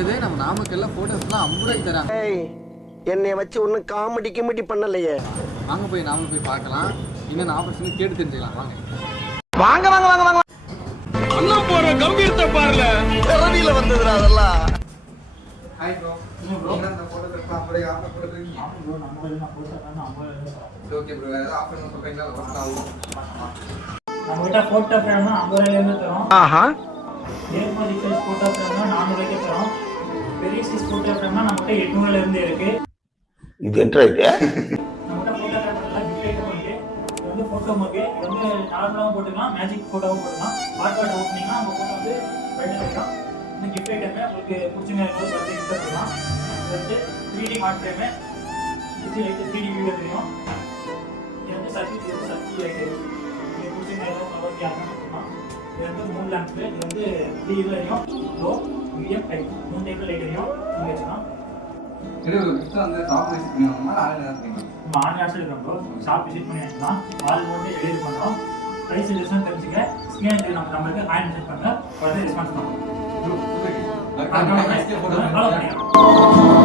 என்னது நம்ம நாமக்கல்ல போட்டோஸ்லாம் 50 ரூபாய்க்கு தராங்க. என்னைய வச்சு ஒன்றும் காமெடி பண்ணலையே. வாங்க போய் நாமளும் போய் பார்க்கலாம். இன்னும் ஆஃபர்ஸ்னு கேட்டு தெரிஞ்சுக்கலாம். வாங்க வாங்க வாங்க வாங்க வாங்க. அண்ணன் போற கம்பீரத்தை பாருல. ரவியில வந்ததுடா அதெல்லாம். Hi bro. ப்ரோ இந்த போட்டோஸ் அப்படியே ஆஃபர் போட்டுருக்கீங்க. ஆமா ப்ரோ நம்ம வந்து நான் போட்டோஸ்லாம் 50 ரூபாய். Okay bro. வேற ஆஃபர் சொல்றீங்களா? நம்ம கிட்ட போட்டோ ஃப்ரேம்னா 50 ரூபாயில இருந்து தரோம். ஆஹா. நேர்மறை சைஸ் போட்டோ ஃப்ரேம்னா 400 ரூபாய்க்கு தரோம். பெரிய சைஸ் போட்டோ ஃப்ரேம்னா நம்ம கிட்ட 800 ரூபாயில இருந்து இருக்கு. இது என்ன இது? நம்ம கிட்ட போட்டோ ஃப்ரேம்ல கிஃப்ட் ஐட்டம் இருக்கு. இது வந்து போட்டோ மக். இது வந்து நார்மலாவும் போட்டுக்கலாம், மேஜிக் போட்டோவும் போட்டுக்கலாம். ஹாட் ஓப்பனிங்னா நம்ம போட்டோ வந்து பைனல் வைக்கலாம். இந்த கிஃப்ட் ஐட்டமே உங்களுக்கு பிடிச்ச மாதிரி ஒரு பர்த்டே கிஃப்ட் பண்ணலாம். இது வந்து 3D ஹாட் ஃப்ரேம். இது லைட் 3D வியூ தெரியும். இது வந்து சர்க்கிள் லைட். இது பிடிச்ச மாதிரி ஒரு கேமரா பண்ணலாம். இது வந்து மூணு லேம்ப். இது வந்து 3 வரையும் லோ மீடியம் ஹை 3 டைப்ல லைட் தெரியும். நீங்க வச்சுக்கலாம். இது ஒரு கிஃப்ட் வந்து ஷாப் விசிட் பண்ணுவாங்க. ஆன்லைன்ல இருக்கீங்க. நம்ம ஆன்லைன்ல இருக்கோம். ஷாப் விசிட் பண்ணி வாங்கலாம். ஆல் வந்து டெலிவரி பண்றோம். பிரைஸ் டிஸ்கவுண்ட் தெரிஞ்சுக்க ஸ்கிரீன்ல நம்ம நம்பருக்கு ஹாய் மெசேஜ் பண்ணுங்க. உடனே ரெஸ்பான்ஸ் பண்ணுவோம். அதுக்கு நெக்ஸ்ட் போட்டோ